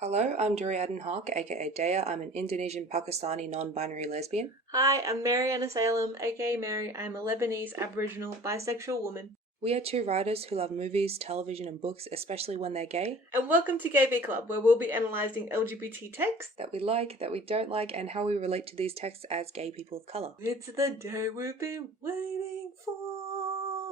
Hello, I'm Durr-e Adan Haque, aka Deah. I'm an Indonesian-Pakistani non-binary lesbian. Hi, I'm Merryana Salem, aka Mary. I'm a Lebanese-Aboriginal bisexual woman. We are two writers who love movies, television and books, especially when they're gay. And welcome to GayV Club, where we'll be analysing LGBT texts that we like, that we don't like, and how we relate to these texts as gay people of colour. It's the day we've been waiting for.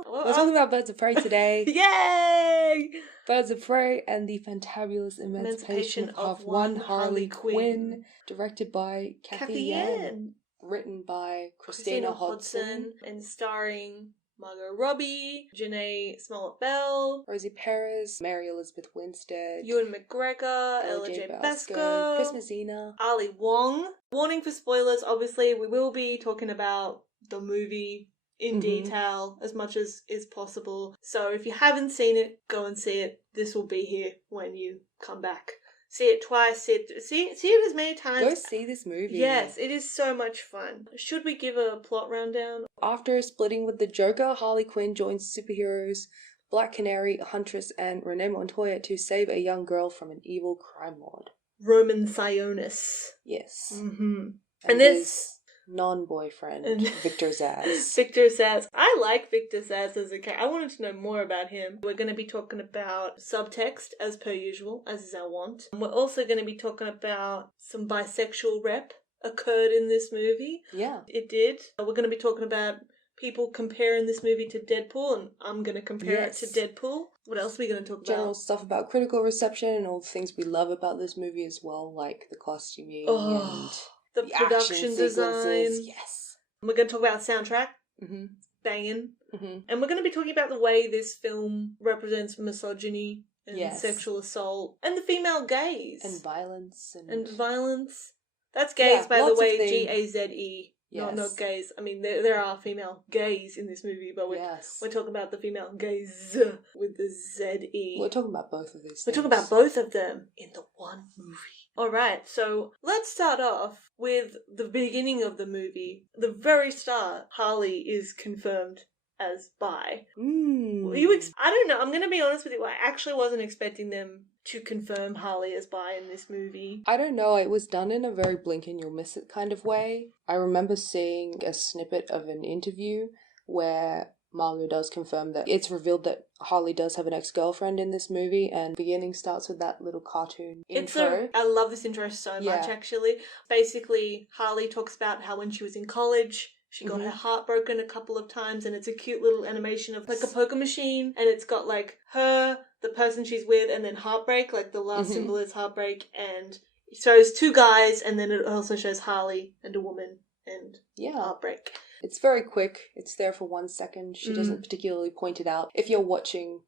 We're talking about Birds of Prey today. Yay! Birds of Prey and the Fantabulous Emancipation of one Harley Quinn, directed by Cathy Yan, written by Christina Hodson, and starring Margot Robbie, Janae Smollett-Bell, Rosie Perez, Mary Elizabeth Winstead, Ewan McGregor, Ella J. Basco, Chris Messina, Ali Wong. Warning for spoilers, obviously, we will be talking about the movie in detail as much as is possible. So if you haven't seen it, go and see it. This will be here when you come back. See it twice, see it as many times. Go see this movie. Yes, it is so much fun. Should we give a plot rundown? After splitting with the Joker, Harley Quinn joins superheroes Black Canary, Huntress, and Renee Montoya to save a young girl from an evil crime lord. Roman Sionis. Yes. Mm-hmm. And this non-boyfriend, Victor Zsasz. Victor Zsasz. I like Victor Zsasz as a character. I wanted to know more about him. We're going to be talking about subtext, as per usual, as is our want. We're also going to be talking about some bisexual rep occurred in this movie. Yeah. It did. We're going to be talking about people comparing this movie to Deadpool, and I'm going to compare it to Deadpool. What else are we going to talk about? General stuff about critical reception and all the things we love about this movie as well, like the costuming and the production design. Yes. We're going to talk about soundtrack. Mm-hmm. Banging. Mm-hmm. And we're going to be talking about the way this film represents misogyny and sexual assault and the female gaze. And violence. And violence. That's gaze, by the way, Gaze. Yes. Not gays. I mean, there are female gays in this movie, but we're talking about the female gaze with the Z-E. We're talking about both of these things. We're talking about both of them in the one movie. Alright, so let's start off with the beginning of the movie. The very start, Harley is confirmed as bi. I don't know, I'm going to be honest with you, I actually wasn't expecting them to confirm Harley as bi in this movie. I don't know, it was done in a very blink and you'll miss it kind of way. I remember seeing a snippet of an interview where Margot does confirm that it's revealed that Harley does have an ex-girlfriend in this movie, and the beginning starts with that little cartoon intro. I love this intro so much, actually. Basically, Harley talks about how when she was in college, she got her heart broken a couple of times, and it's a cute little animation of like a poker machine, and it's got like her, the person she's with, and then heartbreak, like the last symbol is heartbreak, and it shows two guys, and then it also shows Harley and a woman and heartbreak. It's very quick. It's there for 1 second. She doesn't particularly point it out. If you're watching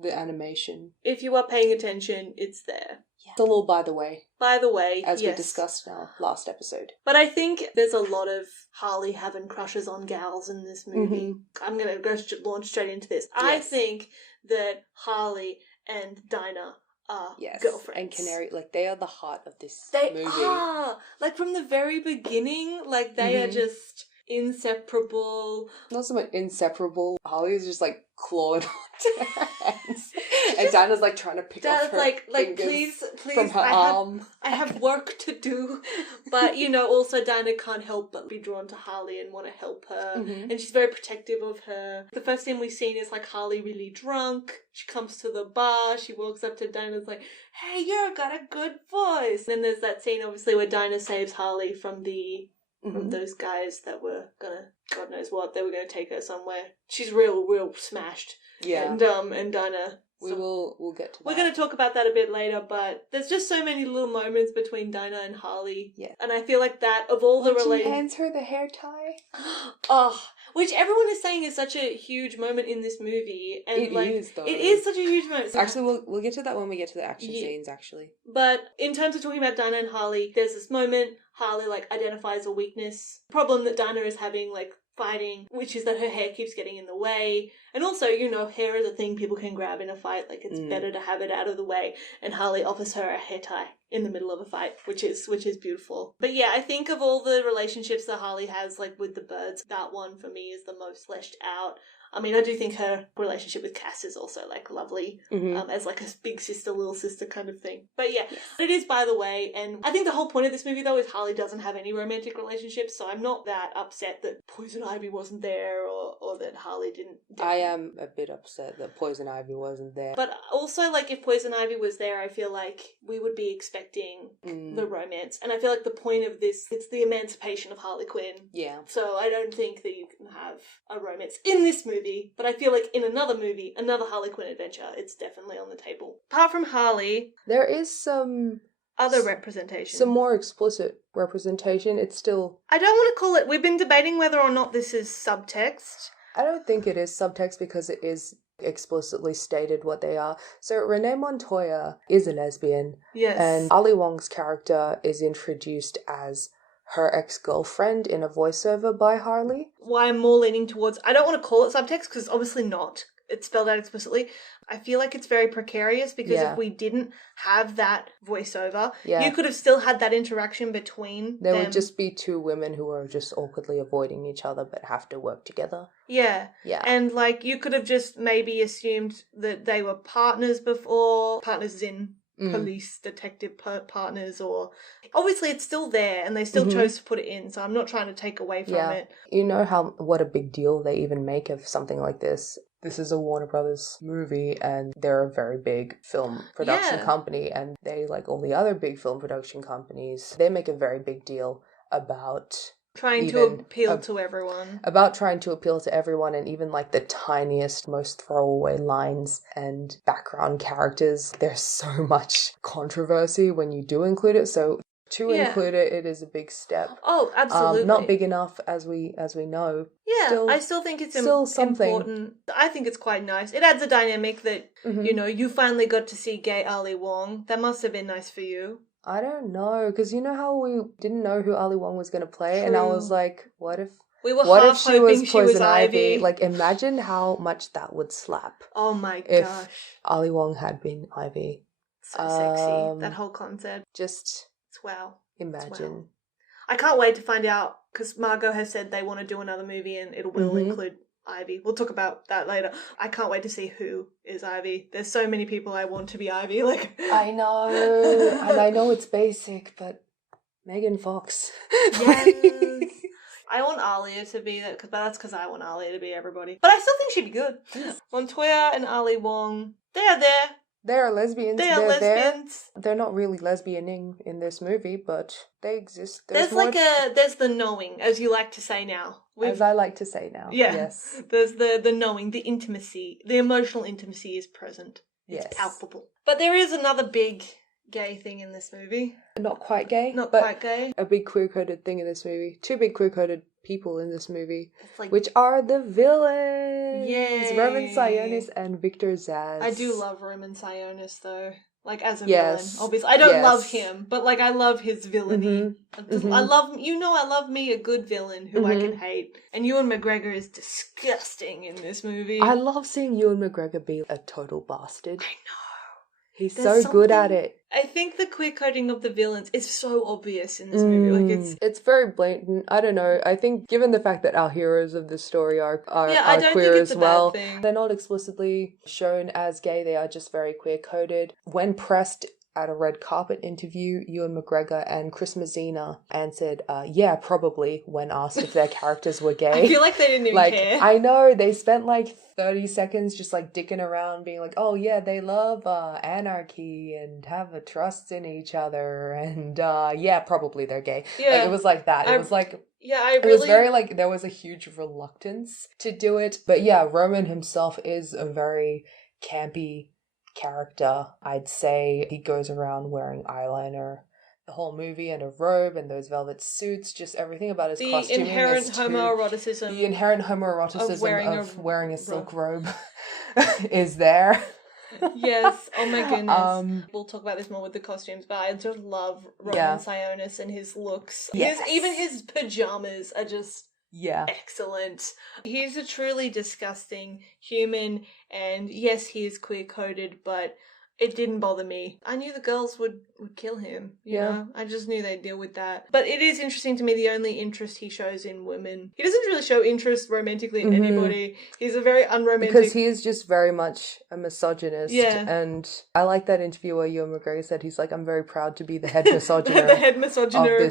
the animation. If you are paying attention, it's there. Yeah. It's a little by the way. By the way, as we discussed in our last episode. But I think there's a lot of Harley having crushes on gals in this movie. I'm going to launch straight into this. Yes. I think that Harley and Dinah are girlfriends. And Canary, like, they are the heart of this movie. They are! Like, from the very beginning, like, they are just inseparable. Not so much inseparable. Harley is just like clawed onto her hands. And Dinah's like trying to pick off her fingers please, from her arm. I have work to do. But, you know, also Dinah can't help but be drawn to Harley and want to help her. And she's very protective of her. The first thing we've seen is like Harley really drunk. She comes to the bar. She walks up to Dinah's like, hey, you've got a good voice. And then there's that scene, obviously, where Dinah saves Harley from those guys that were gonna, God knows what, they were gonna take her somewhere. She's real smashed. Yeah. And Dinah... We'll get to that. We're going to talk about that a bit later, but there's just so many little moments between Dinah and Harley. Yeah. And I feel like that, of all the related... She hands her the hair tie. Which everyone is saying is such a huge moment in this movie. And it is, though. It is such a huge moment. Actually, we'll get to that when we get to the action scenes, actually. But in terms of talking about Dinah and Harley, there's this moment, Harley, like, identifies a weakness. Problem that Dinah is having, like, fighting, which is that her hair keeps getting in the way. And also, you know, hair is a thing people can grab in a fight. Like, it's better to have it out of the way. And Harley offers her a hair tie in the middle of a fight, which is beautiful. But yeah, I think of all the relationships that Harley has, like, with the birds, that one for me is the most fleshed out. I mean, I do think her relationship with Cass is also, like, lovely, as, like, a big sister, little sister kind of thing. But, yeah, it is, by the way, and I think the whole point of this movie, though, is Harley doesn't have any romantic relationships, so I'm not that upset that Poison Ivy wasn't there or that Harley didn't. I am a bit upset that Poison Ivy wasn't there. But also, like, if Poison Ivy was there, I feel like we would be expecting the romance. And I feel like the point of this, it's the emancipation of Harley Quinn. Yeah. So I don't think that you can have a romance in this movie, but I feel like in another movie, another Harley Quinn adventure, it's definitely on the table. Apart from Harley, there is some other representation. Some more explicit representation. It's still... I don't want to call it... We've been debating whether or not this is subtext. I don't think it is subtext because it is explicitly stated what they are. So Renee Montoya is a lesbian. Yes. And Ali Wong's character is introduced as her ex-girlfriend in a voiceover by Harley. Why I'm more leaning towards... I don't want to call it subtext because it's obviously not. It's spelled out explicitly. I feel like it's very precarious because if we didn't have that voiceover, you could have still had that interaction between There them. would just be two women who are just awkwardly avoiding each other but have to work together. Yeah. Yeah. And, like, you could have just maybe assumed that they were partners before. Partners as in police, detective partners, or... Obviously, it's still there, and they still chose to put it in, so I'm not trying to take away from it. You know what a big deal they even make of something like this. This is a Warner Brothers movie, and they're a very big film production company, and they, like all the other big film production companies, they make a very big deal about... Trying to appeal to everyone. About trying to appeal to everyone, and even like the tiniest, most throwaway lines and background characters. There's so much controversy when you do include it, so to include it, it is a big step. Oh, absolutely. Not big enough as we know. Yeah, I still think it's something important. I think it's quite nice. It adds a dynamic that, you know, you finally got to see gay Ali Wong. That must have been nice for you. I don't know, because you know how we didn't know who Ali Wong was going to play, and I was like, what if she was Poison Ivy? Like, imagine how much that would slap. Oh my if gosh. Ali Wong had been Ivy. So sexy, that whole concept. Just wow. Imagine. It's wow. I can't wait to find out, because Margot has said they want to do another movie and it will include Ivy. We'll talk about that later. I can't wait to see who is Ivy. There's so many people I want to be Ivy. Like, I know, and I know it's basic, but Megan Fox. Yes. I want Alia to be that, but that's because I want Alia to be everybody. But I still think she'd be good. Montoya and Ali Wong, they are there. They are lesbians. They're lesbians. They're not really lesbianing in this movie, but they exist. There's the knowing, as you like to say now. As I like to say now. Yeah. Yes. There's the knowing, the intimacy, the emotional intimacy is present. It's palpable. But there is another big gay thing in this movie. Not quite gay. Not quite gay. A big queer-coded thing in this movie. Two big queer-coded people in this movie, which are the villains. Yay. Roman Sionis and Victor Zsasz. I do love Roman Sionis, though. Like, as a villain, obviously. I don't love him, but, like, I love his villainy. I love me a good villain who I can hate. And Ewan McGregor is disgusting in this movie. I love seeing Ewan McGregor be a total bastard. I know. He's so good at it. I think the queer coding of the villains is so obvious in this movie. Like, it's very blatant. I don't know. I think given the fact that our heroes of this story are I don't queer think it's as a well, bad thing. They're not explicitly shown as gay. They are just very queer coded. When pressed at a red carpet interview, Ewan McGregor and Chris Mazzina answered, yeah, probably, when asked if their characters were gay. I feel like they didn't even care. I know, they spent like 30 seconds just like dicking around being like, oh yeah, they love anarchy and have a trust in each other, and yeah, probably they're gay. Yeah. Like, it was like that. It was like... Yeah, It was very, like, there was a huge reluctance to do it. But yeah, Roman himself is a very campy character. I'd say he goes around wearing eyeliner the whole movie and a robe and those velvet suits, just everything about his costuming. The inherent homoeroticism of wearing a silk robe is there. Yes, oh my goodness. We'll talk about this more with the costumes, but I just love Roman Sionis and his looks. Yes. Even his pajamas are just excellent. He's a truly disgusting human, and yes, he is queer-coded, but it didn't bother me. I knew the girls would kill him, you know? I just knew they'd deal with that. But it is interesting to me, the only interest he shows in women. He doesn't really show interest romantically in anybody. He's a very unromantic... Because he is just very much a misogynist. Yeah. And I like that interview where Ewan McGregor said he's like, I'm very proud to be the head misogyner. The head misogyner.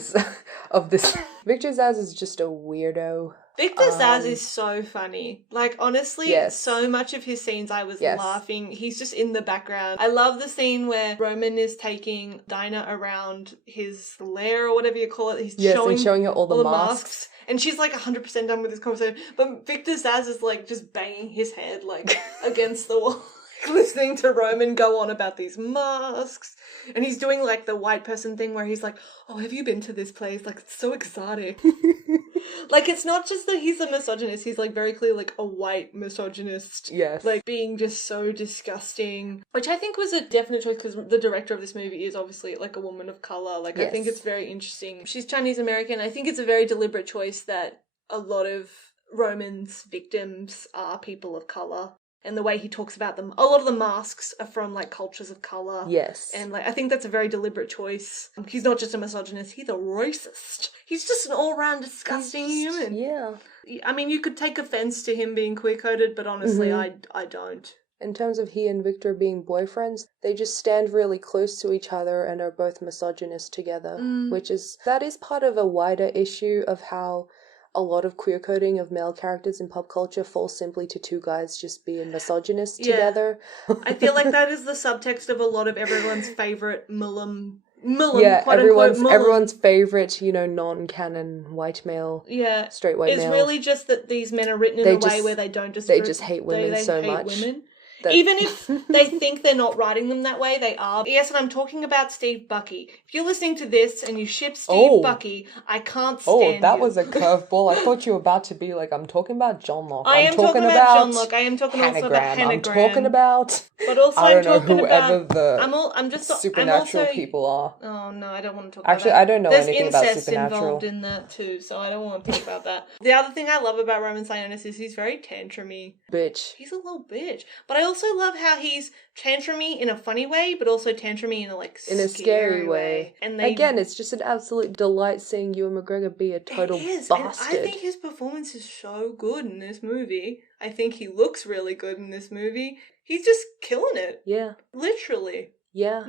Of this. Victor Zsasz is just a weirdo. Victor Zsasz is so funny. Like, honestly, so much of his scenes I was laughing. He's just in the background. I love the scene where Roman is taking Dinah around his lair or whatever you call it. He's showing her all the masks. And she's like 100% done with this conversation. But Victor Zsasz is like just banging his head like against the wall. Listening to Roman go on about these masks. And he's doing like the white person thing where he's like, oh, have you been to this place? Like, it's so exotic. Like, it's not just that he's a misogynist. He's like very clearly like a white misogynist. Yes. Like being just so disgusting. Which I think was a definite choice because the director of this movie is obviously like a woman of colour. Like, I think it's very interesting. She's Chinese American. I think it's a very deliberate choice that a lot of Roman's victims are people of colour. And the way he talks about them, a lot of the masks are from, like, cultures of colour. Yes. And, like, I think that's a very deliberate choice. He's not just a misogynist, he's a racist. He's just an all-round disgusting human. Yeah. I mean, you could take offence to him being queer-coded, but honestly, I don't. In terms of he and Victor being boyfriends, they just stand really close to each other and are both misogynist together, that is part of a wider issue of how a lot of queer coding of male characters in pop culture falls simply to two guys just being misogynist together. I feel like that is the subtext of a lot of everyone's favourite Mullen, everyone's favourite, you know, non-canon white male, straight white male. It's really just that these men are written in a way where they don't just... They just hate women so much. Women. Even if they think they're not writing them that way, they are. Yes, and I'm talking about Steve Bucky. If you're listening to this and you ship Steve Bucky, I can't stand that was a curveball. I thought you were about to be like, I'm talking about John Locke. I am talking about John Locke. I am talking also about Hanagram. I'm talking about... But also I don't know whoever the I'm just supernatural people are. Oh, no, I don't want to talk about that. Actually, I don't know anything about supernatural. There's incest involved in that too, so I don't want to talk about that. The other thing I love about Roman Sionis is he's very tantrumy. Bitch. He's a little bitch. But I also love how he's tantrumy in a funny way, but also tantrumy in a scary way. And again, it's just an absolute delight seeing Ewan McGregor be a total bastard. And I think his performance is so good in this movie. I think he looks really good in this movie. He's just killing it. Yeah. Literally. Yeah.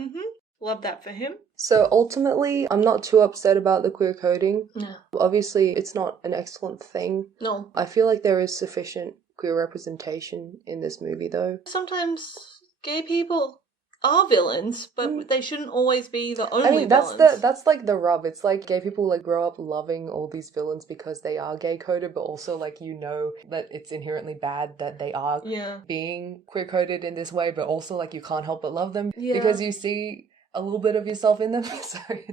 Love that for him. So ultimately, I'm not too upset about the queer coding. No. Obviously, it's not an excellent thing. No. I feel like there is sufficient queer representation in this movie, though. Sometimes gay people are villains, but they shouldn't always be the only villains. That's like the rub. It's like gay people like grow up loving all these villains because they are gay coded, but also like you know that it's inherently bad that they are being queer coded in this way, but also like you can't help but love them because you see a little bit of yourself in them.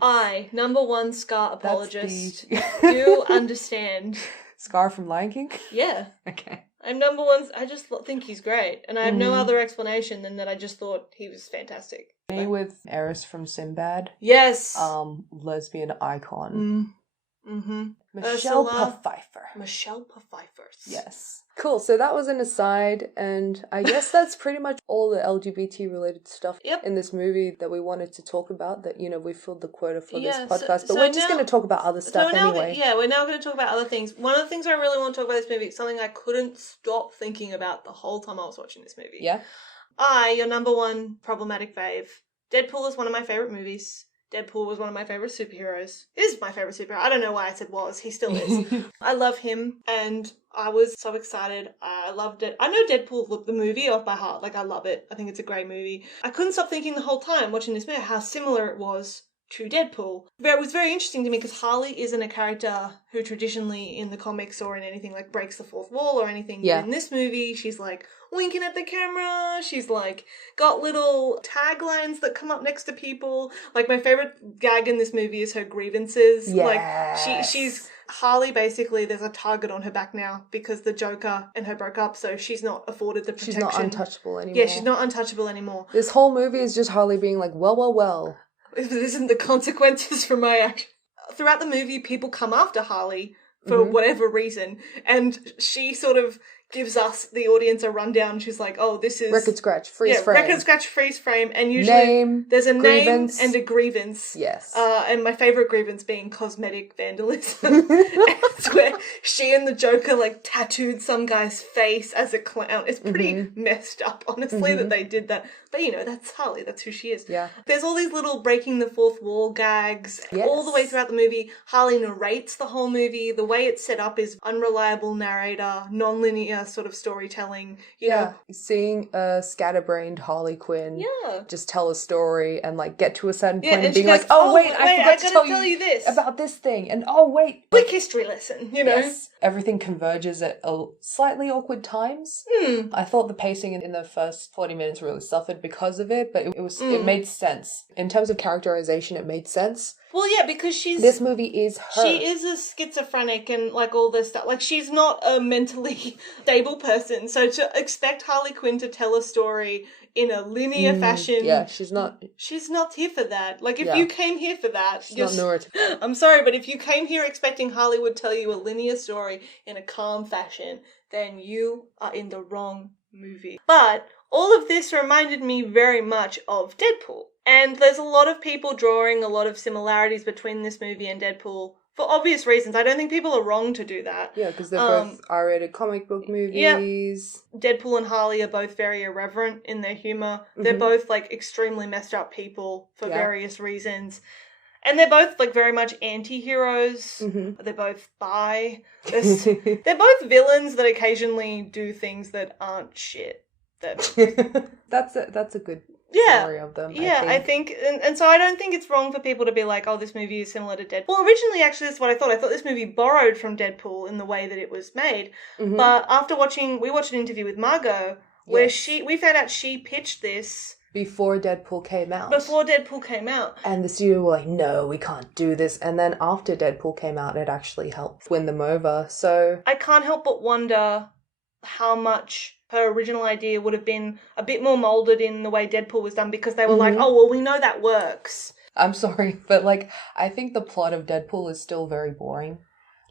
I, number one Scar apologist, do understand. Scar from Lion King? Yeah. Okay. I'm number one. I just think he's great. And I have no other explanation than that I just thought he was fantastic. Me with Eris from Sinbad. Yes. Lesbian icon. Michelle Pfeiffer. Michelle Pfeiffer. Yes. Cool. So that was an aside, and I guess that's pretty much all the LGBT related stuff in this movie that we wanted to talk about. That, you know, we filled the quota for this podcast, but we're just going to talk about other stuff anyway. We're now going to talk about other things. One of the things I really want to talk about this movie is something I couldn't stop thinking about the whole time I was watching this movie. Yeah. Your number one problematic fave. Deadpool is one of my favourite movies. Deadpool was one of my favourite superheroes. Is my favourite superhero. I don't know why I said was. He still is. I love him, and I was so excited. I loved it. I know Deadpool, the movie, off by heart. Like, I love it. I think it's a great movie. I couldn't stop thinking the whole time watching this movie how similar it was to Deadpool. It was very interesting to me because Harley isn't a character who traditionally in the comics or in anything like breaks the fourth wall or anything. Yeah. But in this movie, she's like winking at the camera. She's like got little taglines that come up next to people. Like, my favorite gag in this movie is her grievances. Yes. Like she's Harley, basically there's a target on her back now because the Joker and her broke up, so she's not afforded the protection. She's not untouchable anymore. Yeah, she's not untouchable anymore. This whole movie is just Harley being like, well. If it isn't the consequences for my action. Throughout the movie, people come after Harley for whatever reason, and she sort of gives us, the audience, a rundown. She's like, oh, this is... Record scratch, freeze frame. Record scratch, freeze frame. And usually there's a grievance. name and a grievance. Yes. And my favourite grievance being cosmetic vandalism. It's where she and the Joker, like, tattooed some guy's face as a clown. It's pretty messed up, honestly, that they did that. But, you know, that's Harley. That's who she is. Yeah. There's all these little breaking the fourth wall gags all the way throughout the movie. Harley narrates the whole movie. The way it's set up is unreliable narrator, non-linear sort of storytelling. You know. Seeing a scatterbrained Harley Quinn just tell a story and, like, get to a certain point and being goes, like, I forgot to tell you this about this thing. And, oh, wait. Quick history lesson, you know? Yes. Everything converges at slightly awkward times. I thought the pacing in the first 40 minutes really suffered because of it, but it made sense. In terms of characterization, it made sense. Well, yeah, because this movie is her. She is a schizophrenic and, like, all this stuff. Like, she's not a mentally stable person. So to expect Harley Quinn to tell a story in a linear fashion... Yeah, she's not... She's not here for that. Like, if you came here for that... She's not neurotypical. I'm sorry, but if you came here expecting Harley would tell you a linear story in a calm fashion, then you are in the wrong movie. But all of this reminded me very much of Deadpool. And there's a lot of people drawing a lot of similarities between this movie and Deadpool for obvious reasons. I don't think people are wrong to do that. Yeah, because they're both R-rated comic book movies. Yeah. Deadpool and Harley are both very irreverent in their humour. They're both, like, extremely messed up people for various reasons. And they're both, like, very much anti-heroes. They're both bi. They're both villains that occasionally do things that aren't shit. That's a good... story of them. I think and so I don't think it's wrong for people to be like, oh, this movie is similar to Deadpool. Well, originally, actually, that's what I thought. I thought this movie borrowed from Deadpool in the way that it was made. But after we watched an interview with Margot where we found out she pitched this before Deadpool came out. And the studio were like, no, we can't do this. And then after Deadpool came out, it actually helped win them over. So I can't help but wonder how much her original idea would have been a bit more moulded in the way Deadpool was done, because they were like, oh, well, we know that works. I'm sorry, but, like, I think the plot of Deadpool is still very boring.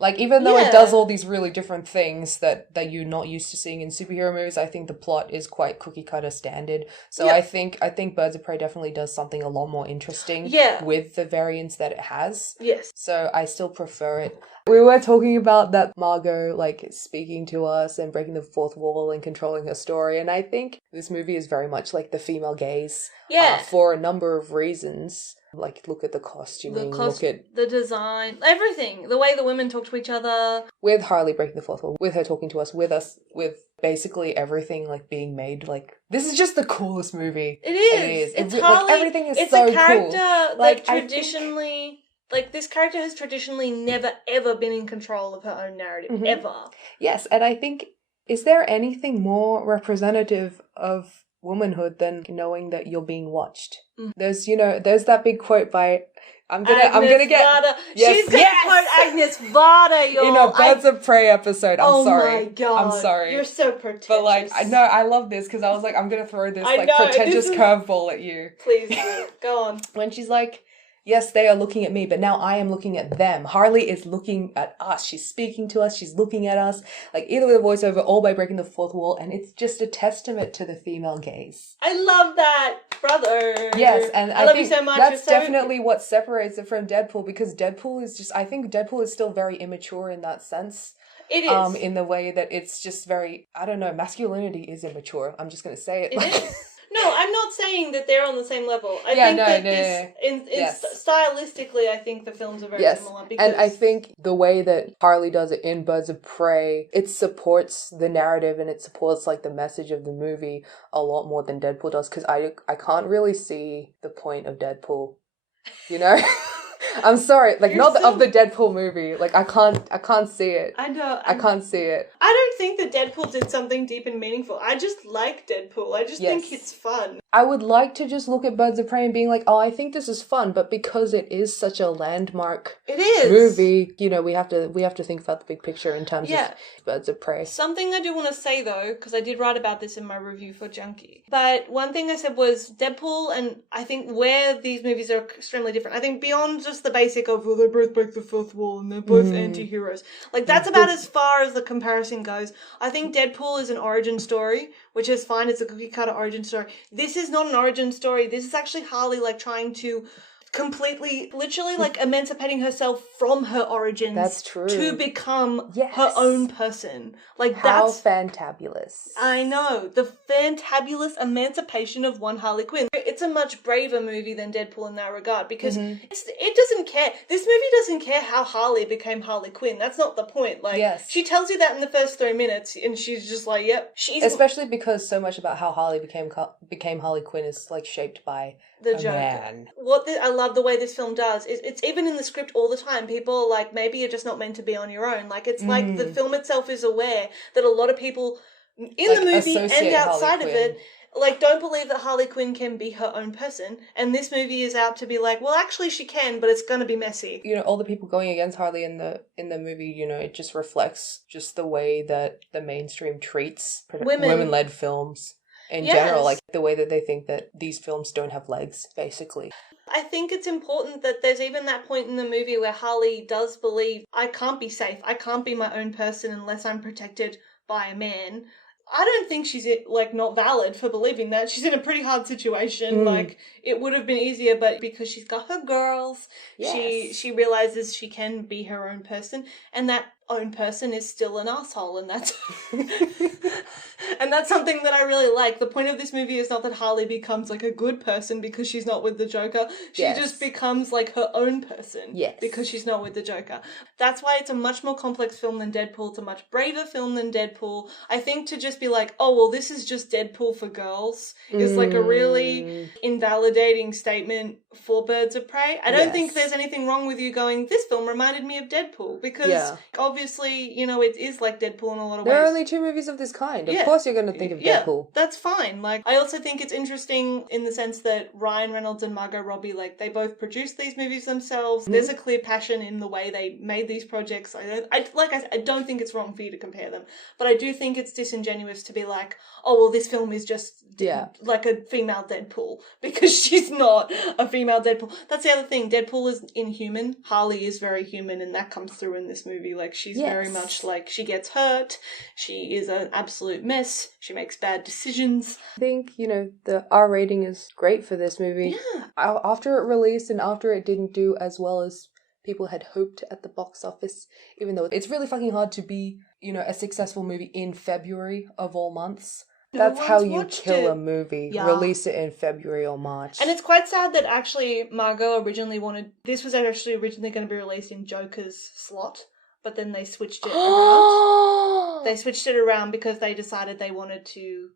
Like, even though it does all these really different things that you're not used to seeing in superhero movies, I think the plot is quite cookie-cutter standard. So I think Birds of Prey definitely does something a lot more interesting with the variants that it has. Yes. So I still prefer it. We were talking about that Margot, like, speaking to us and breaking the fourth wall and controlling her story, and I think this movie is very much like the female gaze for a number of reasons. Like, look at the costuming, look at... the design, everything. The way the women talk to each other. With Harley breaking the fourth wall, with her talking to us, with basically everything, like, being made, like... This is just the coolest movie. It is. It's Harley... Like, everything is so cool. It's a character, like, traditionally... Like, this character has traditionally never, ever been in control of her own narrative, ever. Yes, and I think, is there anything more representative of womanhood than knowing that you're being watched? There's that big quote by... I'm gonna get... Vada. Yes, she's gonna quote Agnes Vada, in a Birds of Prey episode. I'm sorry. Oh my God. I'm sorry. You're so pretentious. But, like, I love this, because I was like, I'm gonna throw this, pretentious curveball at you. Please do. Go on. When she's like... Yes, they are looking at me, but now I am looking at them. Harley is looking at us. She's speaking to us. She's looking at us. Like, either with a voiceover or by breaking the fourth wall. And it's just a testament to the female gaze. I love that, brother. Yes, and I love think you so much. that's definitely what separates it from Deadpool, because Deadpool is just... I think Deadpool is still very immature in that sense. It is. In the way that it's just very... I don't know, masculinity is immature. I'm just going to say it. It is. No, I'm not saying that they're on the same level. I think stylistically, I think the films are very similar. Because... And I think the way that Harley does it in Birds of Prey, it supports the narrative and it supports, like, the message of the movie a lot more than Deadpool does, because I can't really see the point of Deadpool, you know? I'm sorry, like, of the Deadpool movie. Like, I can't see it. I know. I can't see it. I don't think that Deadpool did something deep and meaningful. I just like Deadpool. I just think it's fun. I would like to just look at Birds of Prey and being like, oh, I think this is fun, but because it is such a landmark movie, you know, we have to think about the big picture in terms of Birds of Prey. Something I do want to say though, because I did write about this in my review for Junkie, but one thing I said was Deadpool, and I think where these movies are extremely different. I think beyond just the basic of, well, they both break the fourth wall and they're both anti-heroes. Like, that's about as far as the comparison goes. I think Deadpool is an origin story, which is fine. It's a cookie-cutter origin story. This is not an origin story. This is actually Harley, like, trying to completely, literally, like, emancipating herself from her origins. That's true. To become her own person. Like, How that's... fantabulous. I know. The fantabulous emancipation of one Harley Quinn. It's a much braver movie than Deadpool in that regard, because it doesn't care. This movie doesn't care how Harley became Harley Quinn. That's not the point. Like, she tells you that in the first 3 minutes, and she's just like, yep. Especially because so much about how Harley became Harley Quinn is, like, shaped by the Joker. Man. I love the way this film does. It's even in the script all the time. People are like, maybe you're just not meant to be on your own. Like, it's like the film itself is aware that a lot of people in like, the movie and outside of it, like, don't believe that Harley Quinn can be her own person. And this movie is out to be like, well, actually she can, but it's going to be messy. You know, all the people going against Harley in the movie, you know, it just reflects just the way that the mainstream treats women-led films. In general, like the way that they think that these films don't have legs, basically. I think it's important that there's even that point in the movie where Harley does believe, I can't be safe, I can't be my own person unless I'm protected by a man. I don't think she's, like, not valid for believing that. She's in a pretty hard situation. Like, it would have been easier, but because she's got her girls, she realizes she can be her own person, and that own person is still an asshole, and that's and that's something that I really like. The point of this movie is not that Harley becomes like a good person because she's not with the Joker. She just becomes like her own person because she's not with the Joker. That's why it's a much more complex film than Deadpool. It's a much braver film than Deadpool. I think to just be like, oh, well, this is just Deadpool for girls is like a really invalidating statement for Birds of Prey. I don't think there's anything wrong with you going, this film reminded me of Deadpool, because obviously, you know, it is like Deadpool in a lot of ways. There are only 2 movies of this kind. Of course you're going to think of Deadpool. That's fine. Like, I also think it's interesting in the sense that Ryan Reynolds and Margot Robbie, like, they both produced these movies themselves. There's a clear passion in the way they made these projects. I don't think it's wrong for you to compare them, but I do think it's disingenuous to be like, oh, well, this film is just like a female Deadpool, because she's not a female Deadpool. That's the other thing. Deadpool is inhuman. Harley is very human, and that comes through in this movie. Like, she's very much like, she gets hurt. She is an absolute mess. She makes bad decisions. I think, you know, the R rating is great for this movie. Yeah. After it released and after it didn't do as well as people had hoped at the box office, even though it's really fucking hard to be, you know, a successful movie in February of all months. That's how you kill a movie. Yeah. Release it in February or March. And it's quite sad that actually Margot originally this was actually originally going to be released in Joker's slot, but then they switched it around. They switched it around because they decided they wanted to,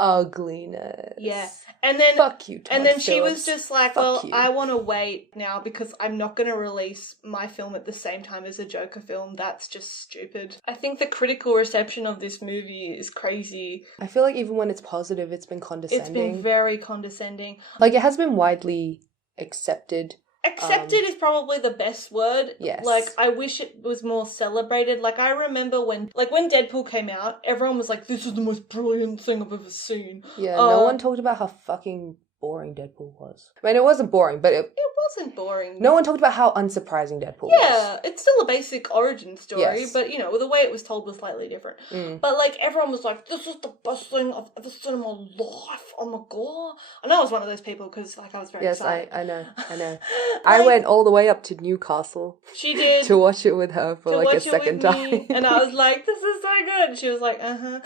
ugliness. Yeah. And then fuck you, Todd and then Phillips. she was just like, I want to wait now because I'm not going to release my film at the same time as a Joker film. That's just stupid. I think the critical reception of this movie is crazy. I feel like even when it's positive, it's been condescending. It's been very condescending. Like, it has been widely accepted. Accepted is probably the best word. Yes. Like, I wish it was more celebrated. Like, I remember when Deadpool came out, everyone was like, this is the most brilliant thing I've ever seen. Yeah, no one talked about how fucking boring Deadpool was. I mean, it wasn't boring, but it wasn't boring. No one talked about how unsurprising Deadpool was. Yeah, it's still a basic origin story, but, you know, the way it was told was slightly different. But, like, everyone was like, this is the best thing I've ever seen in my life. Oh, my God. I know I was one of those people because, like, I was very excited. Yes, I know. I went all the way up to Newcastle. She did. To watch it with her for, like, a second time. And I was like, this is so good. And she was like, I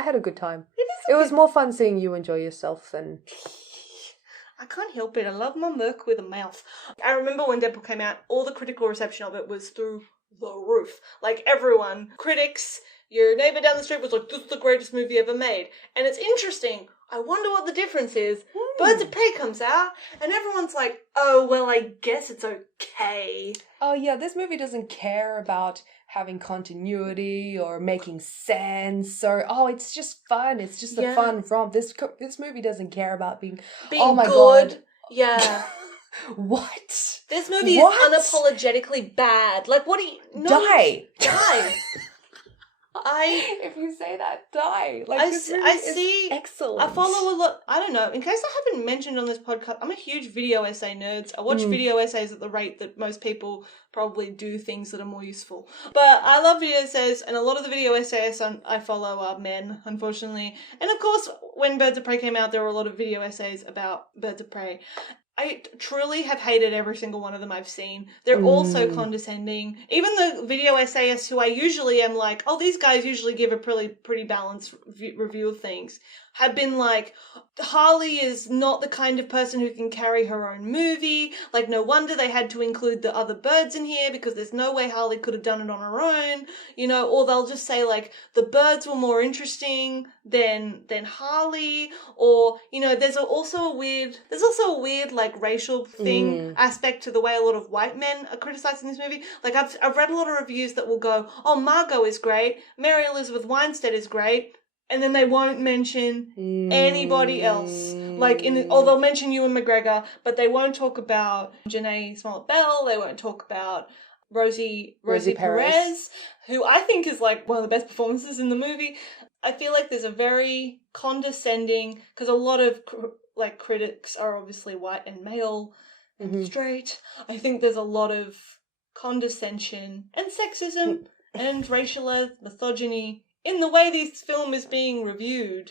had a good time. It was more fun seeing you enjoy yourself than... I can't help it. I love my Merc with a mouth. I remember when Deadpool came out, all the critical reception of it was through the roof. Like, everyone, critics, your neighbour down the street was like, this is the greatest movie ever made. And it's interesting. I wonder what the difference is. Birds of Prey comes out, and everyone's like, oh, well, I guess it's okay. Oh, yeah, this movie doesn't care about having continuity or making sense or, it's just fun. It's just a fun romp. This movie doesn't care about being oh my good. God. Yeah. What? This movie is unapologetically bad. Like, what do you... Die. If you say that, die. Like, I see excellent. I follow a lot. I don't know. In case I haven't mentioned on this podcast, I'm a huge video essay nerd. I watch video essays at the rate that most people probably do things that are more useful. But I love video essays, and a lot of the video essays I follow are men, unfortunately. And of course, when Birds of Prey came out, there were a lot of video essays about Birds of Prey. I truly have hated every single one of them I've seen. They're all so condescending. Even the video essayists who I usually am like, oh, these guys usually give a pretty balanced review of things, have been like, Harley is not the kind of person who can carry her own movie. Like, no wonder they had to include the other birds in here because there's no way Harley could have done it on her own. You know, or they'll just say, like, the birds were more interesting than Harley. Or, you know, there's also a weird, like, racial thing aspect to the way a lot of white men are criticizing this movie. Like, I've read a lot of reviews that will go, oh, Margot is great, Mary Elizabeth Winstead is great, and then they won't mention anybody else. Like, they'll mention Ewan McGregor, but they won't talk about Janae Smollett-Bell, they won't talk about Rosie Perez, who I think is, like, one of the best performances in the movie. I feel like there's a very condescending, because a lot of, critics are obviously white and male and straight. I think there's a lot of condescension and sexism and racial misogyny in the way this film is being reviewed.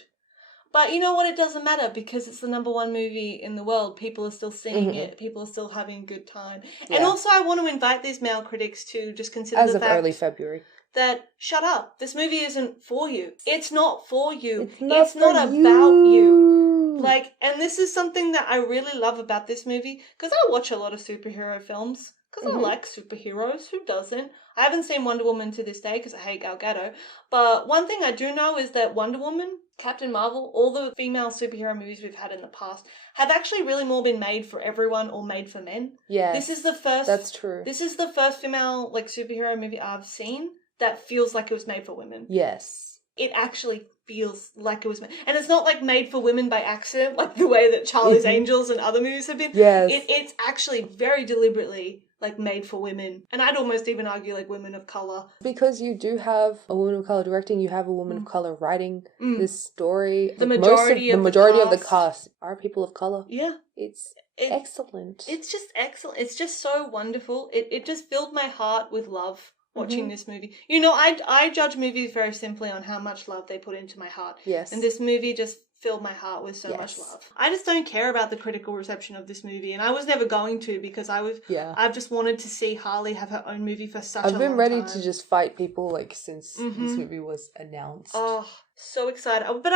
But you know what? It doesn't matter because it's the number one movie in the world. People are still seeing it. People are still having a good time. Yeah. And also I want to invite these male critics to just consider the fact... As of early February. That, shut up. This movie isn't for you. It's not for you. It's not about you. Like, and this is something that I really love about this movie, because I watch a lot of superhero films. Because I like superheroes. Who doesn't? I haven't seen Wonder Woman to this day because I hate Gal Gadot. But one thing I do know is that Wonder Woman, Captain Marvel, all the female superhero movies we've had in the past have actually really more been made for everyone or made for men. Yeah. This is the first... That's true. This is the first female, superhero movie I've seen that feels like it was made for women. Yes. It actually feels like it was made. And it's not, made for women by accident, like the way that Charlie's Angels and other movies have been. Yes. It's actually very deliberately... made for women. And I'd almost even argue, women of colour. Because you do have a woman of colour directing, you have a woman of colour writing this story. The majority of the cast are people of colour. Yeah. It's excellent. It's just excellent. It's just so wonderful. It just filled my heart with love watching this movie. You know, I judge movies very simply on how much love they put into my heart. Yes. And this movie just filled my heart with so much love. I just don't care about the critical reception of this movie, and I was never going to because I've just wanted to see Harley have her own movie for such a long time. I've been ready to just fight people since this movie was announced. Oh, so excited. But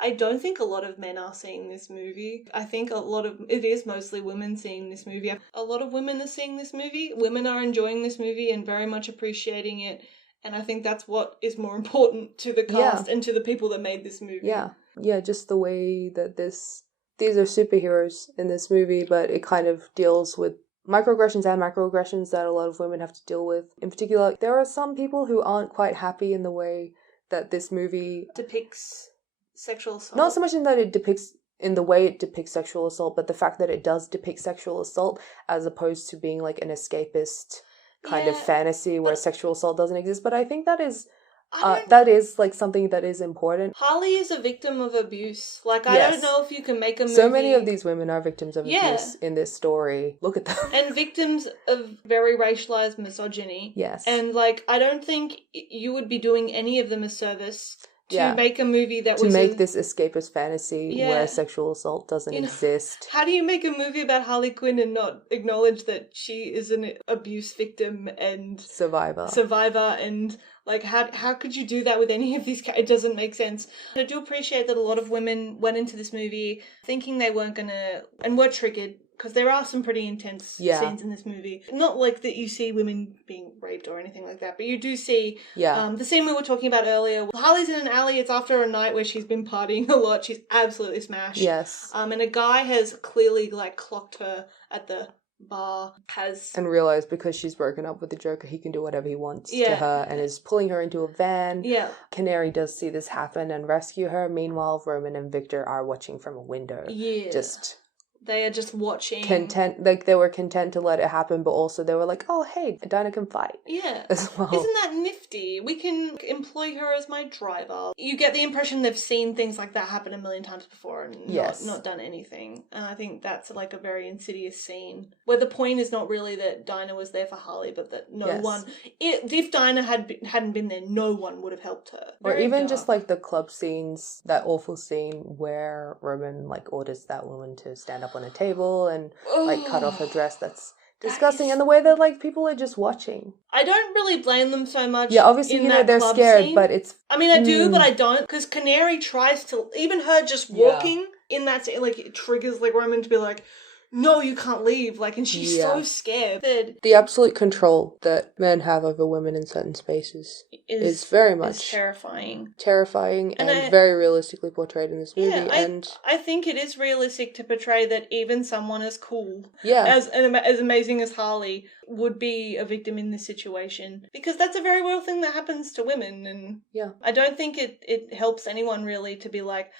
I don't think a lot of men are seeing this movie. I think it is mostly women seeing this movie. A lot of women are seeing this movie. Women are enjoying this movie and very much appreciating it. And I think that's what is more important to the cast and to the people that made this movie. Yeah. Yeah, just the way that these are superheroes in this movie, but it kind of deals with microaggressions and macroaggressions that a lot of women have to deal with. In particular, there are some people who aren't quite happy in the way that this movie depicts sexual assault. Not so much in the way it depicts sexual assault, but the fact that it does depict sexual assault as opposed to being an escapist kind of fantasy where sexual assault doesn't exist. But I think that is something that is important. Harley is a victim of abuse. I don't know if you can make a movie... So many of these women are victims of abuse in this story. Look at them. And victims of very racialized misogyny. Yes. And, I don't think you would be doing any of them a service to make a movie that was... To make this escapist fantasy where sexual assault doesn't exist. How do you make a movie about Harley Quinn and not acknowledge that she is an abuse victim and... Survivor and... how could you do that with any of these? It doesn't make sense. I do appreciate that a lot of women went into this movie thinking they weren't gonna, and were triggered, because there are some pretty intense scenes in this movie. Not like that you see women being raped or anything like that, but you do see the scene we were talking about earlier. Harley's in an alley. It's after a night where she's been partying a lot. She's absolutely smashed. Yes. And a guy has clearly like clocked her at the bar, and realized because she's broken up with the Joker, he can do whatever he wants to her, and is pulling her into a van. Canary does see this happen and rescue her. Meanwhile, Roman and Victor are watching from a window. They are just watching. Content, like they were content to let it happen, but also they were like, oh, hey, Dinah can fight. As well. Isn't that nifty? We can employ her as my driver. You get the impression they've seen things like that happen a million times before and not done anything. And I think that's like a very insidious scene where the point is not really that Dinah was there for Harley, but that no one, if Dinah hadn't been there, no one would have helped her. Or even just like the club scenes, that awful scene where Roman like orders that woman to stand up on a table and like cut off her dress. That's disgusting. And the way that like people are just watching. I don't really blame them so much. Yeah, obviously, you know, they're scared, scene. But it's... I mean, I do, but I don't, because Canary tries to... Even her just walking in that scene, like, it triggers like Roman to be like, no, you can't leave. Like, and she's so scared. The absolute control that men have over women in certain spaces is very much terrifying. Terrifying and very realistically portrayed in this movie. I think it is realistic to portray that even someone as cool, as amazing as Harley, would be a victim in this situation. Because that's a very real thing that happens to women. And I don't think it helps anyone really to be like,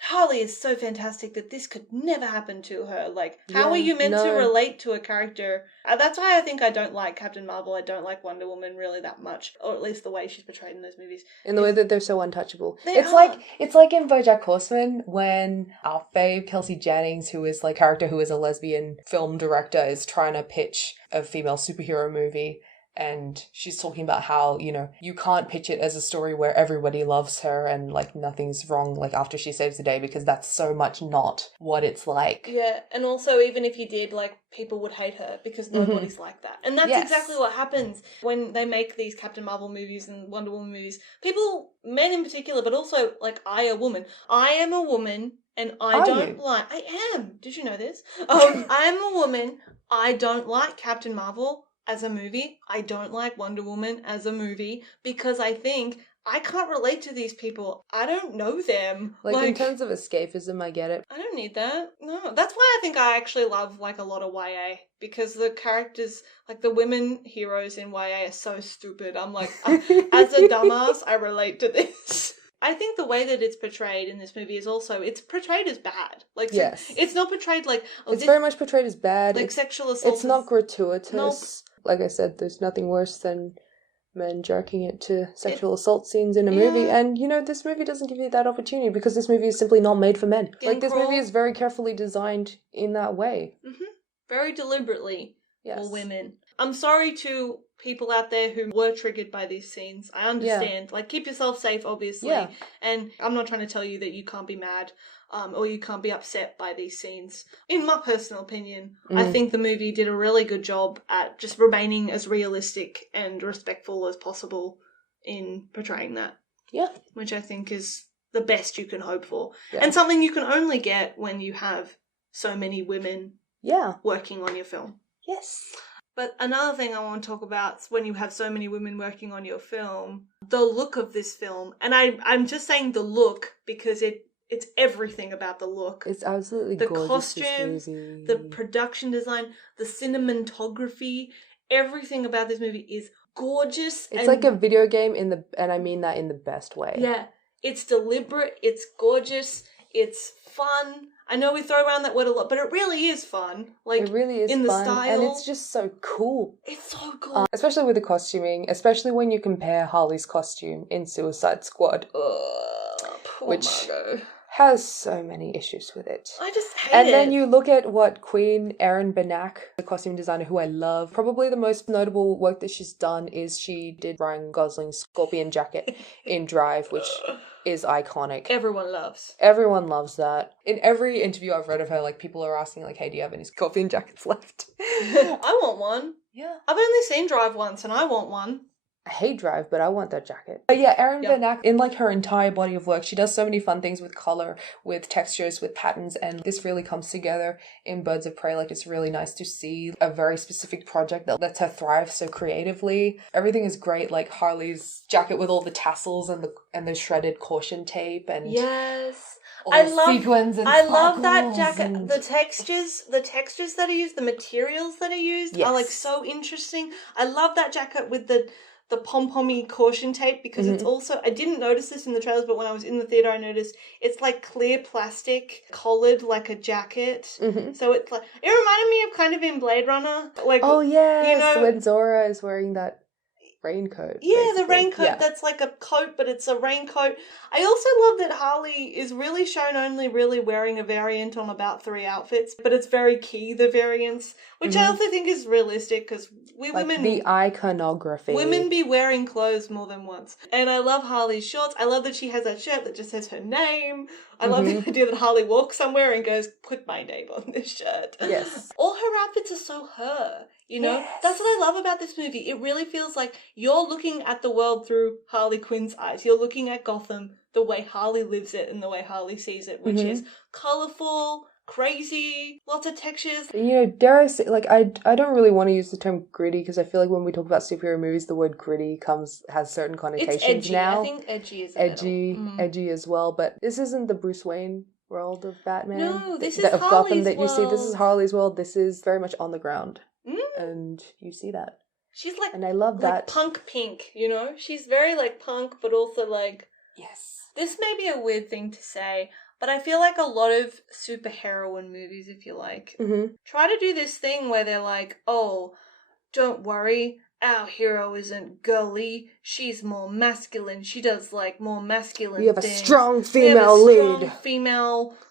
Harley is so fantastic that this could never happen to her. Like, how are you meant to relate to a character? That's why I think I don't like Captain Marvel. I don't like Wonder Woman really that much, or at least the way she's portrayed in those movies. In the way that they're so untouchable. It's like in BoJack Horseman when our fave Kelsey Jennings, who is like a character who is a lesbian film director, is trying to pitch a female superhero movie. And she's talking about how, you know, you can't pitch it as a story where everybody loves her and, like, nothing's wrong, like, after she saves the day, because that's so much not what it's like. Yeah, and also, even if you did, like, people would hate her because nobody's like that. And that's exactly what happens when they make these Captain Marvel movies and Wonder Woman movies. People, men in particular, but also, like, I am a woman, and I am. Did you know this? I am a woman. I don't like Captain Marvel as a movie. I don't like Wonder Woman as a movie because I think I can't relate to these people. I don't know them. Like in terms of escapism, I get it. I don't need that. No. That's why I think I actually love like a lot of YA, because the characters, like the women heroes in YA are so stupid. I'm like, as a dumbass, I relate to this. I think the way that it's portrayed in this movie is also, it's portrayed as bad. Like, it's not portrayed like... it's very much portrayed as bad. Like sexual assault. It's not gratuitous. Nope. Like I said, there's nothing worse than men jerking it to sexual assault scenes in a movie. And, you know, this movie doesn't give you that opportunity because this movie is simply not made for men. Like, this movie is very carefully designed in that way. Mm-hmm. Very deliberately for women. I'm sorry to people out there who were triggered by these scenes. I understand. Like, keep yourself safe, obviously. Yeah. And I'm not trying to tell you that you can't be mad or you can't be upset by these scenes. In my personal opinion, I think the movie did a really good job at just remaining as realistic and respectful as possible in portraying that. Yeah. Which I think is the best you can hope for. Yeah. And something you can only get when you have so many women working on your film. Yes. But another thing I want to talk about is when you have so many women working on your film, the look of this film. And I'm just saying the look because it's everything about the look. It's absolutely the gorgeous. The costumes, the production design, the cinematography, everything about this movie is gorgeous. It's like a video game and I mean that in the best way. Yeah. It's deliberate, it's gorgeous, it's fun. I know we throw around that word a lot, but it really is fun. Like, it really is in fun, the style. and it's just so cool. It's so cool. Especially with the costuming, especially when you compare Harley's costume in Suicide Squad, which Margot has so many issues with it. I just hate it. And then you look at what Quinn, Erin Benack, the costume designer who I love, probably the most notable work that she's done is she did Ryan Gosling's Scorpion jacket in Drive, which is iconic. Everyone loves that. In every interview I've read of her, like, people are asking, like, hey, do you have any Scorpion jackets left? I want one. Yeah. I've only seen Drive once and I want one. I hate Drive, but I want that jacket. But yeah, Erin Van Ack, in like her entire body of work, she does so many fun things with color, with textures, with patterns, and this really comes together in Birds of Prey. Like, it's really nice to see a very specific project that lets her thrive so creatively. Everything is great, like Harley's jacket with all the tassels and the shredded caution tape and sequins and I love that sparkles jacket. and... The textures that are used, the materials that are used are like so interesting. I love that jacket with the pom-pommy caution tape because it's also, I didn't notice this in the trailers, but when I was in the theatre I noticed it's like clear plastic collared like a jacket. So it's like, it reminded me of kind of in Blade Runner. Like, oh yes, you know, when Zora is wearing that raincoat. Yeah, basically. the raincoat that's like a coat, but it's a raincoat. I also love that Harley is really shown only really wearing a variant on about 3 outfits, but it's very key, the variants, which I also think is realistic because we like women... the iconography. Women be wearing clothes more than once. And I love Harley's shorts. I love that she has that shirt that just says her name. I love the idea that Harley walks somewhere and goes, put my name on this shirt. Yes. All her outfits are so her. You know, that's what I love about this movie. It really feels like you're looking at the world through Harley Quinn's eyes. You're looking at Gotham the way Harley lives it and the way Harley sees it, which is colourful, crazy, lots of textures. You know, dare I say, like, I don't really want to use the term gritty because I feel like when we talk about superhero movies, the word gritty has certain connotations. It's edgy. Now. I think edgy is edgy as well. But this isn't the Bruce Wayne world of Batman. No, this is of Harley's Gotham that you world. see. This is Harley's world. This is very much on the ground. And you see that. She's like, and I love that. Like punk pink, you know? She's very like punk, but also like... Yes. This may be a weird thing to say, but I feel like a lot of superheroine movies, if you like, try to do this thing where they're like, oh, don't worry, our hero isn't girly, she's more masculine, she does like more masculine things. We have a strong female lead.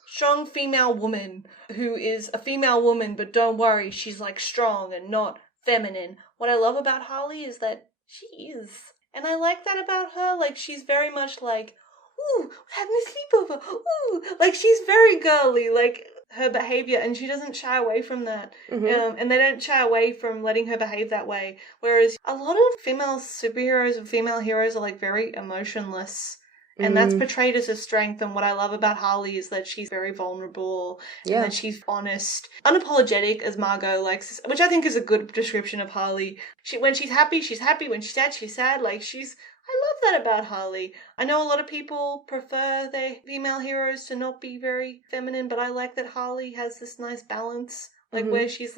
Strong female woman who is a female woman, but don't worry, she's like strong and not feminine. What I love about Harley is that she is. And I like that about her. Like, she's very much like, ooh, we're having a sleepover. Ooh, like, she's very girly, like, her behaviour, and she doesn't shy away from that. And they don't shy away from letting her behave that way. Whereas a lot of female superheroes and female heroes are, like, very emotionless. And that's portrayed as a strength, and what I love about Harley is that she's very vulnerable, and that she's honest, unapologetic, as Margot likes, which I think is a good description of Harley. When she's happy, when she's sad, like I love that about Harley. I know a lot of people prefer their female heroes to not be very feminine, but I like that Harley has this nice balance, like where she's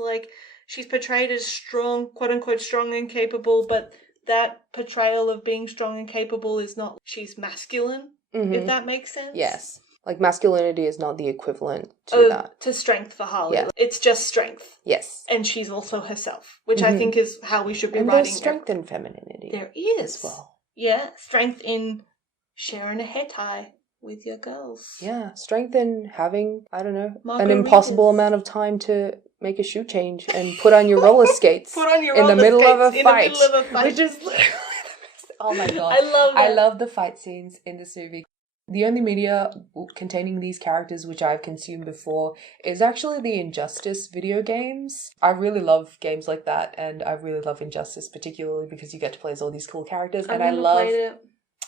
portrayed as strong, quote-unquote strong and capable, but that portrayal of being strong and capable is not, she's masculine, if that makes sense. Yes. Like, masculinity is not the equivalent to that. To strength for Harley. Yeah. It's just strength. Yes. And she's also herself, which I think is how we should be writing. There's strength in femininity. There is. As well. Yeah, strength in sharing a hair tie with your girls. Yeah, strength in having, I don't know, an impossible amount of time to make a shoe change and put on your roller skates in the middle of a fight. Which is literally the best. Oh my god. I love that. I love the fight scenes in this movie. The only media containing these characters which I've consumed before is actually the Injustice video games. I really love games like that, and I really love Injustice, particularly because you get to play as all these cool characters. And I love...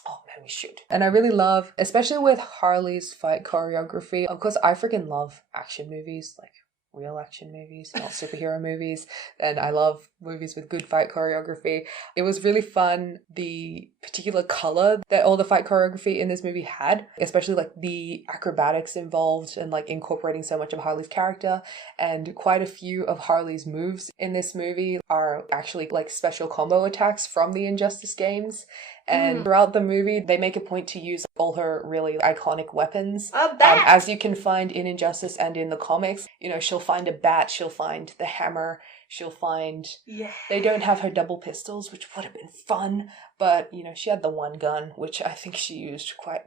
Oh man, we should. And I really love, especially with Harley's fight choreography. Of course, I freaking love action movies, like real action movies, not superhero movies. And I love movies with good fight choreography. It was really fun, the particular color that all the fight choreography in this movie had, especially like the acrobatics involved and like incorporating so much of Harley's character. And quite a few of Harley's moves in this movie are actually like special combo attacks from the Injustice games. And throughout the movie, they make a point to use all her really iconic weapons. As you can find in Injustice and in the comics. You know, she'll find a bat, she'll find the hammer, she'll find... Yeah. They don't have her double pistols, which would have been fun. But, you know, she had the one gun, which I think she used quite...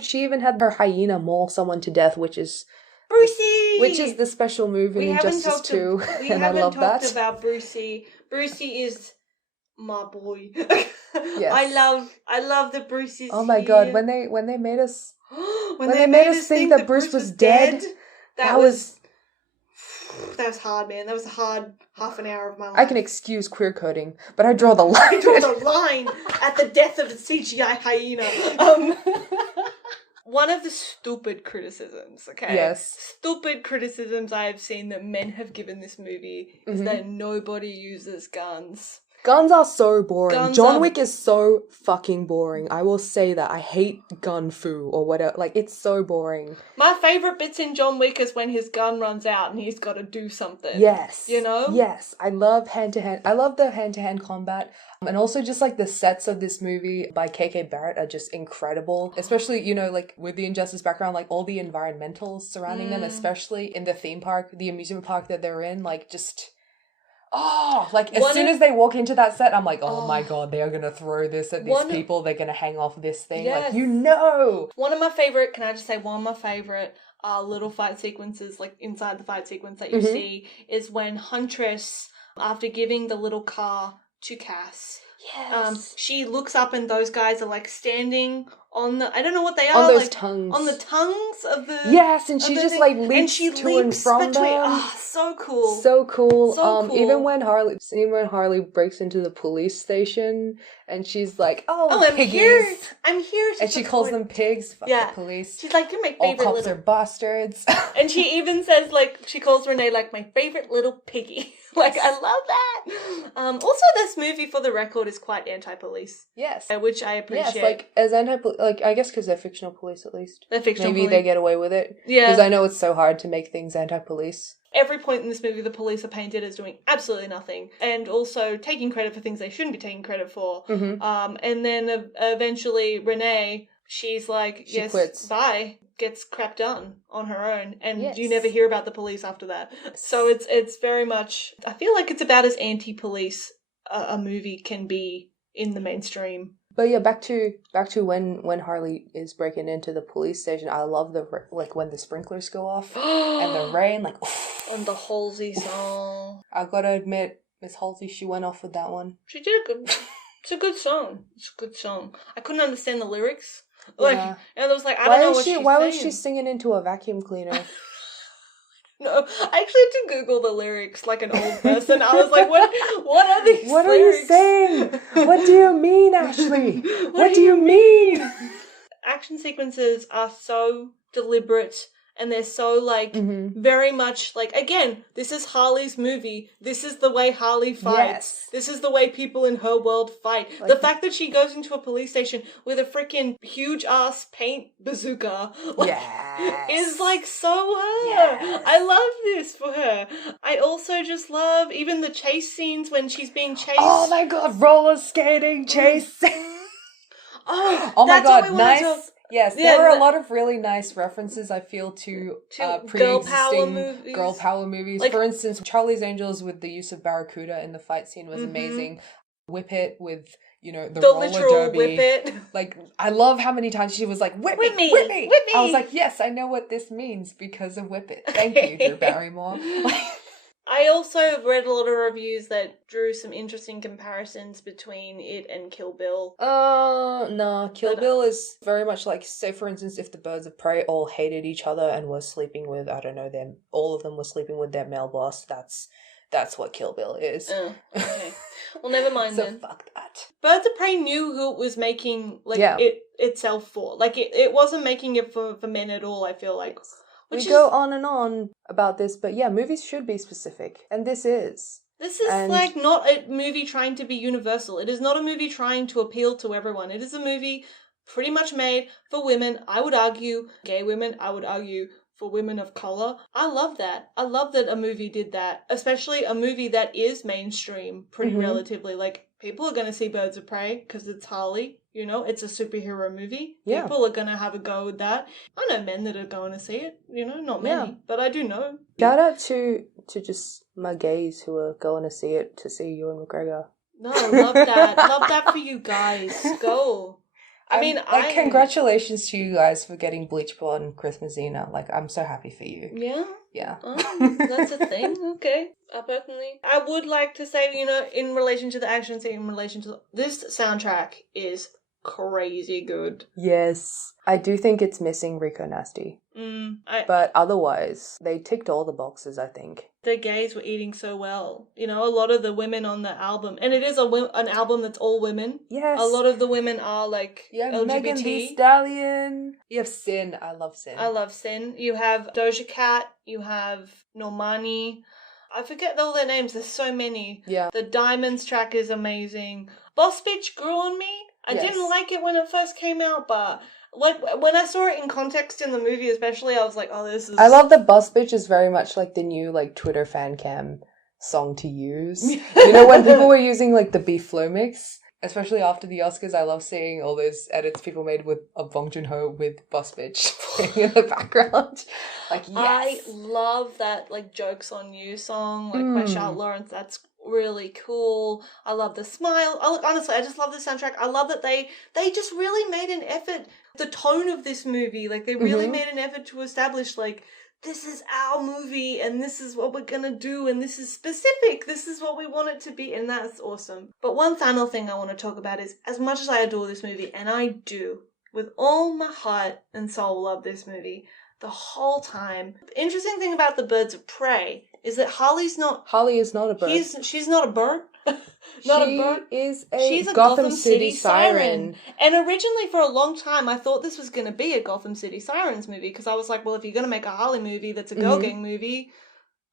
She even had her hyena maul someone to death, which is... Brucey! Which is the special move in Injustice 2. And I love that. We haven't talked about Brucey. Brucey is... my boy. Yes. I love the Bruce's. Oh my god, when they made us when they made us think that Bruce was dead, that was That was hard, man. That was a hard half an hour of my life. I can excuse queer coding, but I draw the line. I draw the line at the death of the CGI hyena. One of the stupid criticisms, okay? Yes. Stupid criticisms I have seen that men have given this movie is that nobody uses guns. Guns are so boring. John Wick is so fucking boring. I will say that. I hate gun fu or whatever. Like, it's so boring. My favourite bits in John Wick is when his gun runs out and he's got to do something. Yes. You know? Yes. I love hand-to-hand. I love the hand-to-hand combat. And also just, like, the sets of this movie by KK Barrett are just incredible. Especially, you know, like, with the Injustice background, like, all the environmentals surrounding them, especially in the theme park, the amusement park that they're in, like, just... Oh, like, as soon as they walk into that set, I'm like, oh my god, they are going to throw this at these people. They're going to hang off this thing. Yes. Like, you know. One of my favourite, can I just say, one of my favourite little fight sequences, like, inside the fight sequence that you see, is when Huntress, after giving the little car to Cass, she looks up and those guys are, like, standing on the, I don't know what they are. On those like, tongues. On the tongues of the... Yes, and she just, like, leaps to and from between, them. Oh, so cool. So cool. So cool. Even when Harley breaks into the police station and she's like, I'm piggies. I'm here to and she calls them pigs. Fuck the police. She's like, you're my all favorite cops are bastards. And she even says, like, she calls Renee, like, my favorite little piggy. Like, I love that. Also, this movie, for the record, is quite anti-police. Yes. Which I appreciate. Yes, like, as like, I guess because they're fictional police, at least. They're fictional Maybe they get away with it. Yeah. Because I know it's so hard to make things anti-police. Every point in this movie, the police are painted as doing absolutely nothing. And also taking credit for things they shouldn't be taking credit for. And then eventually, Renee, she's like, she quits. Bye. Gets crap done on her own, and you never hear about the police after that. So it's very much, I feel like it's about as anti-police a movie can be in the mainstream. But yeah, back to when Harley is breaking into the police station. I love when the sprinklers go off and the rain, like, and the Halsey song. I gotta admit, Miss Halsey, she went off with that one. She did a good. It's a good song. It's a good song. I couldn't understand the lyrics. Like, and I was like, I don't know what she's saying. Why was she singing into a vacuum cleaner? No, I actually had to Google the lyrics like an old person. I was like, what are these What lyrics? are you saying? What do you mean, Ashley? What do you mean? Action sequences are so deliberate. And they're so, like, very much, like, again, this is Harley's movie. This is the way Harley fights. Yes. This is the way people in her world fight. Like, the fact that she goes into a police station with a freaking huge-ass paint bazooka is, like, so her. Yes. I love this for her. I also just love even the chase scenes when she's being chased. Oh, my God, roller skating chase scenes. Oh my God, nice. Yes, there are a lot of really nice references, I feel, to pre-existing girl power movies. Like, for instance, Charlie's Angels with the use of Barracuda in the fight scene was amazing. Whip It with, you know, the roller literal derby. Whip It. Like, I love how many times she was like, whip me, whip me. Whip me. I was like, yes, I know what this means because of Whip It. Thank you, Drew Barrymore. I also read a lot of reviews that drew some interesting comparisons between it and Kill Bill. No. Kill Bill is very much like, say for instance, if the birds of prey all hated each other and were sleeping with, I don't know, them, all of them were sleeping with their male boss, that's what Kill Bill is. Oh, okay. Well, never mind so then. Fuck that. Birds of Prey knew who it was making, like, it itself for. Like, it wasn't making it for men at all, I feel like. We go on and on about this, but yeah, movies should be specific, and this is. This is, like, not a movie trying to be universal. It is not a movie trying to appeal to everyone. It is a movie pretty much made for women, I would argue, gay women, I would argue, for women of colour. I love that. I love that a movie did that, especially a movie that is mainstream, pretty relatively. Like, people are going to see Birds of Prey because it's Harley. You know, it's a superhero movie. Yeah. People are going to have a go with that. I know men that are going to see it. You know, not many, but I do know. Shout out to just my gays who are going to see it to see Ewan McGregor. No, love that. Love that for you guys. Go. I mean, congratulations to you guys for getting Bleach Blonde Christmas Xena. Like, I'm so happy for you. Yeah? Yeah. Oh, that's a thing. Okay. Personally, I would like to say, you know, in relation to the action scene, in relation to this soundtrack is crazy good. Yes. I do think it's missing Rico Nasty. But otherwise, they ticked all the boxes, I think. the gays were eating so well. You know, a lot of the women on the album, and it is an album that's all women. Yes. A lot of the women are like LGBT. Megan Thee Stallion. You have Sin. I love Sin. I love Sin. You have Doja Cat. You have Normani. I forget all their names. There's so many. Yeah. The Diamonds track is amazing. Boss Bitch grew on me. I didn't like it when it first came out, but like when I saw it in context in the movie especially, I was like, oh, this is... I love that Boss Bitch is very much like the new like Twitter fan cam song to use. You know, when people were using like the Beef Flow mix, especially after the Oscars, I love seeing all those edits people made with of Bong Joon-ho with Boss Bitch playing in the background. Like, yes. I love that like Jokes on You song, like by Charlotte Lawrence. That's really cool. I love the smile. Honestly, I just love the soundtrack. I love that they just really made an effort. The tone of this movie, like they really made an effort to establish like, this is our movie and this is what we're gonna do and this is specific. This is what we want it to be, and that's awesome. But one final thing I want to talk about is, as much as I adore this movie, and I do, with all my heart and soul love this movie, the whole time. The interesting thing about the Birds of Prey is that Harley is not a bird. She's not a bird. She's a Gotham City siren. And originally for a long time I thought this was going to be a Gotham City Sirens movie, because I was like, well, if you're going to make a Harley movie that's a girl gang movie,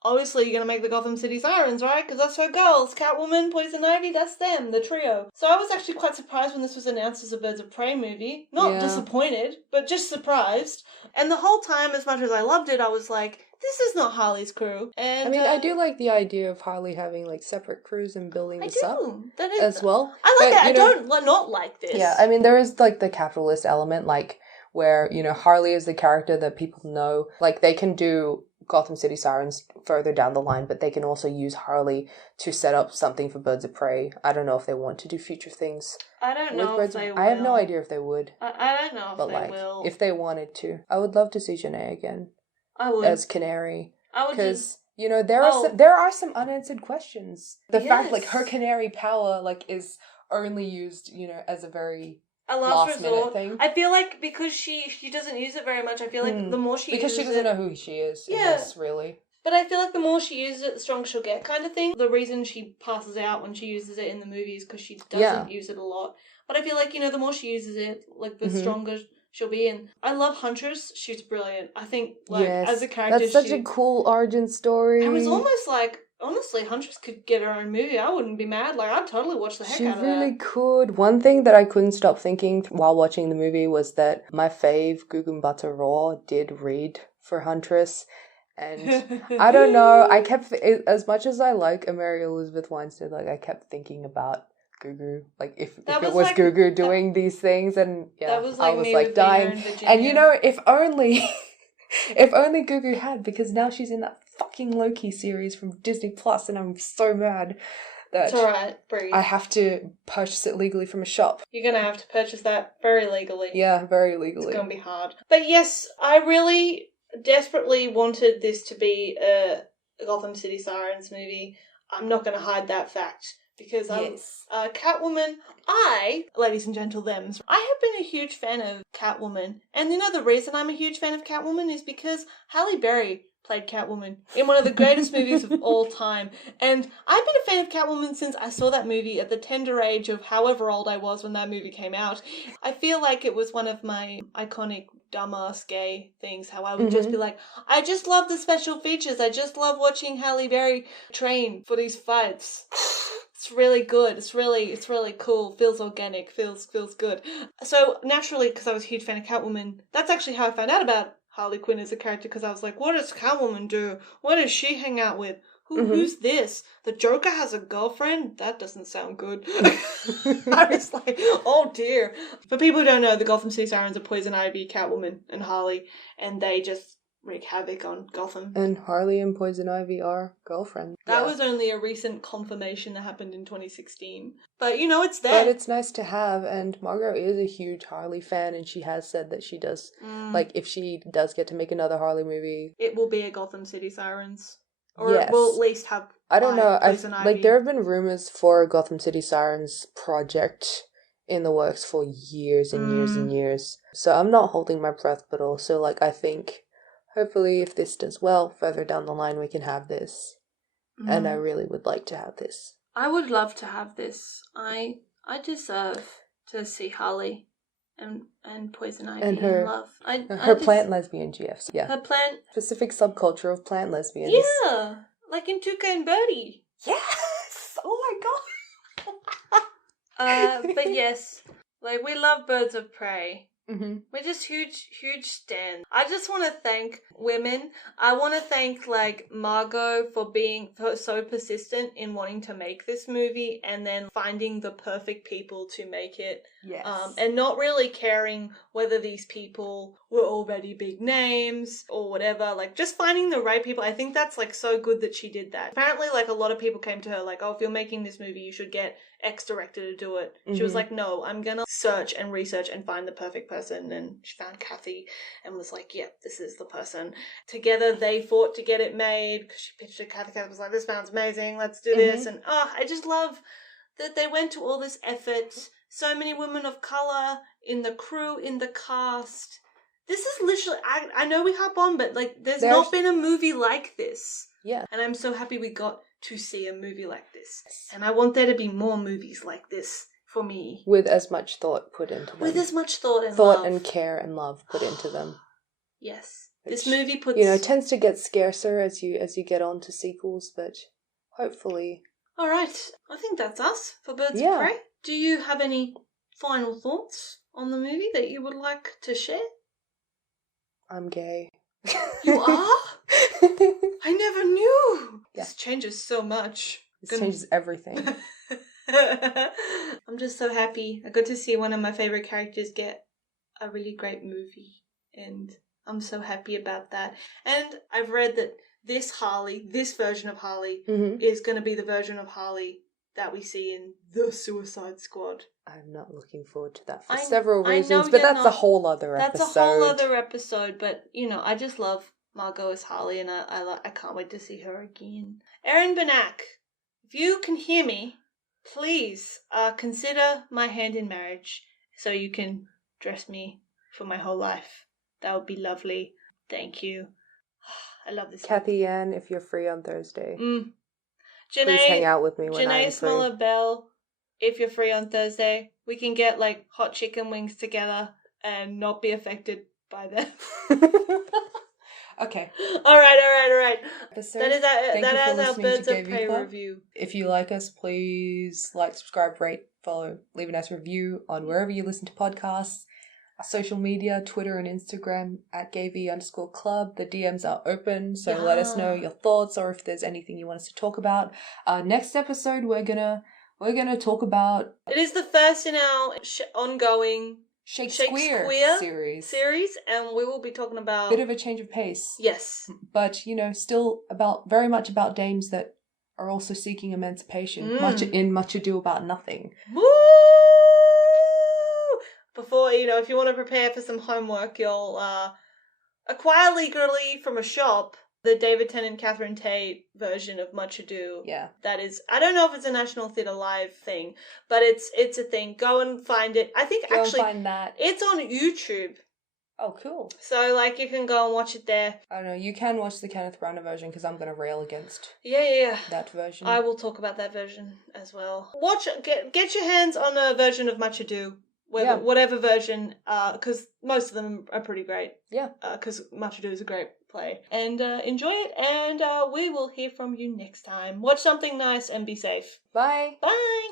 obviously you're going to make the Gotham City Sirens, right? Because that's her girls. Catwoman, Poison Ivy, that's them, the trio. So I was actually quite surprised when this was announced as a Birds of Prey movie. Not disappointed, but just surprised. And the whole time, as much as I loved it, I was like, this is not Harley's crew. And I mean, I do like the idea of Harley having like separate crews and building this up that is, as well. I like that. I don't not like this. Yeah, I mean, there is like the capitalist element, like where, you know, Harley is the character that people know. Like, they can do Gotham City Sirens further down the line, but they can also use Harley to set up something for Birds of Prey. I don't know if they want to do future things. I don't know if they will. I have no idea if they would. I don't know if they will. If they wanted to. I would love to see Janae again. I would. As Canary. I would, because you know, there are some unanswered questions. The fact, like, her canary power, like, is only used, you know, as a very last minute thing. I feel like because she doesn't use it very much, I feel like the more she uses it... Because she doesn't know who she is in this, really. But I feel like the more she uses it, the stronger she'll get, kind of thing. The reason she passes out when she uses it in the movie is because she doesn't use it a lot. But I feel like, you know, the more she uses it, like, the stronger she'll be. And I love Huntress. She's brilliant. I think, like, as a character, that's such a cool origin story. I was almost like, honestly, Huntress could get her own movie. I wouldn't be mad. Like, I'd totally watch the heck out of that. She really could. One thing that I couldn't stop thinking while watching the movie was that my fave, Gugumbata Raw, did read for Huntress. And I don't know, I kept, as much as I like Mary Elizabeth Winstead, like, I kept thinking about Gugu, like, if it was like, Gugu doing these things, and that was like, I was like dying. And you know, if only Gugu had, because now she's in that fucking Loki series from Disney Plus, and I'm so mad that it's alright, breathe. I have to purchase it legally from a shop. You're gonna have to purchase that very legally. Yeah, very legally. It's gonna be hard. But yes, I really desperately wanted this to be a Gotham City Sirens movie. I'm not going to hide that fact, because Catwoman, ladies and gentlemen, I have been a huge fan of Catwoman, and you know the reason I'm a huge fan of Catwoman is because Halle Berry played Catwoman in one of the greatest movies of all time. And I've been a fan of Catwoman since I saw that movie at the tender age of however old I was when that movie came out. I feel like it was one of my iconic dumbass gay things, how I would just be like, I just love the special features. I just love watching Halle Berry train for these fights. It's really good. It's really cool. Feels organic. Feels good. So naturally, because I was a huge fan of Catwoman, that's actually how I found out about Harley Quinn as a character, because I was like, what does Catwoman do? What does she hang out with? Who's this? The Joker has a girlfriend? That doesn't sound good. I was like, oh dear. For people who don't know, the Gotham City Sirens are Poison Ivy, Catwoman, and Harley, and they just wreak havoc on Gotham. And Harley and Poison Ivy are girlfriends. That was only a recent confirmation that happened in 2016. But, you know, it's there. But it's nice to have, and Margot is a huge Harley fan, and she has said that she does, like, if she does get to make another Harley movie... It will be a Gotham City Sirens. Or it will at least have... I don't know, like, there have been rumours for a Gotham City Sirens project in the works for years and years and years. So I'm not holding my breath, but also, like, I think... Hopefully, if this does well, further down the line, we can have this. and I really would like to have this. I would love to have this. I deserve to see Harley and Poison Ivy And her- in love. Her plant lesbian GFs, yeah. Her plant... Specific subculture of plant lesbians. Yeah! Like in Tuca and Birdie. Yes! Oh my god! But yes, like we love Birds of Prey. Mm-hmm. We're just huge stands. I just want to thank women. I want to thank like Margot for being so persistent in wanting to make this movie and then finding the perfect people to make it. Yes. And not really caring whether these people were already big names or whatever. Like just finding the right people. I think that's like so good that she did that. Apparently like a lot of people came to her like, oh, if you're making this movie, you should get X director to do it. She was like, no, I'm gonna search and research and find the perfect person. And she found Cathy and was like, yep, this is the person. Together they fought to get it made because she pitched it. Cathy was like, this sounds amazing, let's do this. And I just love that they went to all this effort. So many women of colour in the crew, in the cast. This is literally, I know we hop on, but like there's not been a movie like this. Yeah. And I'm so happy we got to see a movie like this. And I want there to be more movies like this for me. With as much thought put into them. With as much thought and love. Thought and care and love put into them. Yes. Which, this movie puts... it tends to get scarcer as you get on to sequels, but hopefully... Alright, I think that's us for Birds of Prey. Do you have any final thoughts on the movie that you would like to share? I'm gay. You are? I never knew. Yeah. This changes so much. This changes everything. I'm just so happy. I got to see one of my favourite characters get a really great movie. And I'm so happy about that. And I've read that this version of Harley, is going to be the version of Harley that we see in The Suicide Squad. I'm not looking forward to that for several reasons, but that's a whole other episode. That's a whole other episode, but, I just love Margot as Harley, and I can't wait to see her again. Erin Banak, if you can hear me, please consider my hand in marriage so you can dress me for my whole life. That would be lovely. Thank you. I love this. Cathy Yan, if you're free on Thursday. Janae, please hang out with me when I'm free. Smaller Bell, if you're free on Thursday, we can get like hot chicken wings together and not be affected by them. Okay. All right. That is our Birds of Prey review. If you like us, please like, subscribe, rate, follow, leave a nice review on wherever you listen to podcasts. Our social media, Twitter and Instagram at GayV_club. The DMs are open, so let us know your thoughts or if there's anything you want us to talk about. Next episode, we're gonna talk about. It is the first in our ongoing Shakespeare series, and we will be talking about bit of a change of pace. Yes, but still very much about dames that are also seeking emancipation. Much Ado About Nothing. Woo! Before, if you want to prepare for some homework, you'll acquire legally from a shop the David Tennant, Catherine Tate version of Much Ado. Yeah. That is, I don't know if it's a National Theatre Live thing, but it's a thing. Go and find it. I think find that. It's on YouTube. Oh, cool. So, you can go and watch it there. I don't know, you can watch the Kenneth Branagh version because I'm going to rail against that version. I will talk about that version as well. Get your hands on a version of Much Ado. Whatever version, because most of them are pretty great. Yeah. Because Much Ado is a great play. And enjoy it, and we will hear from you next time. Watch something nice and be safe. Bye. Bye.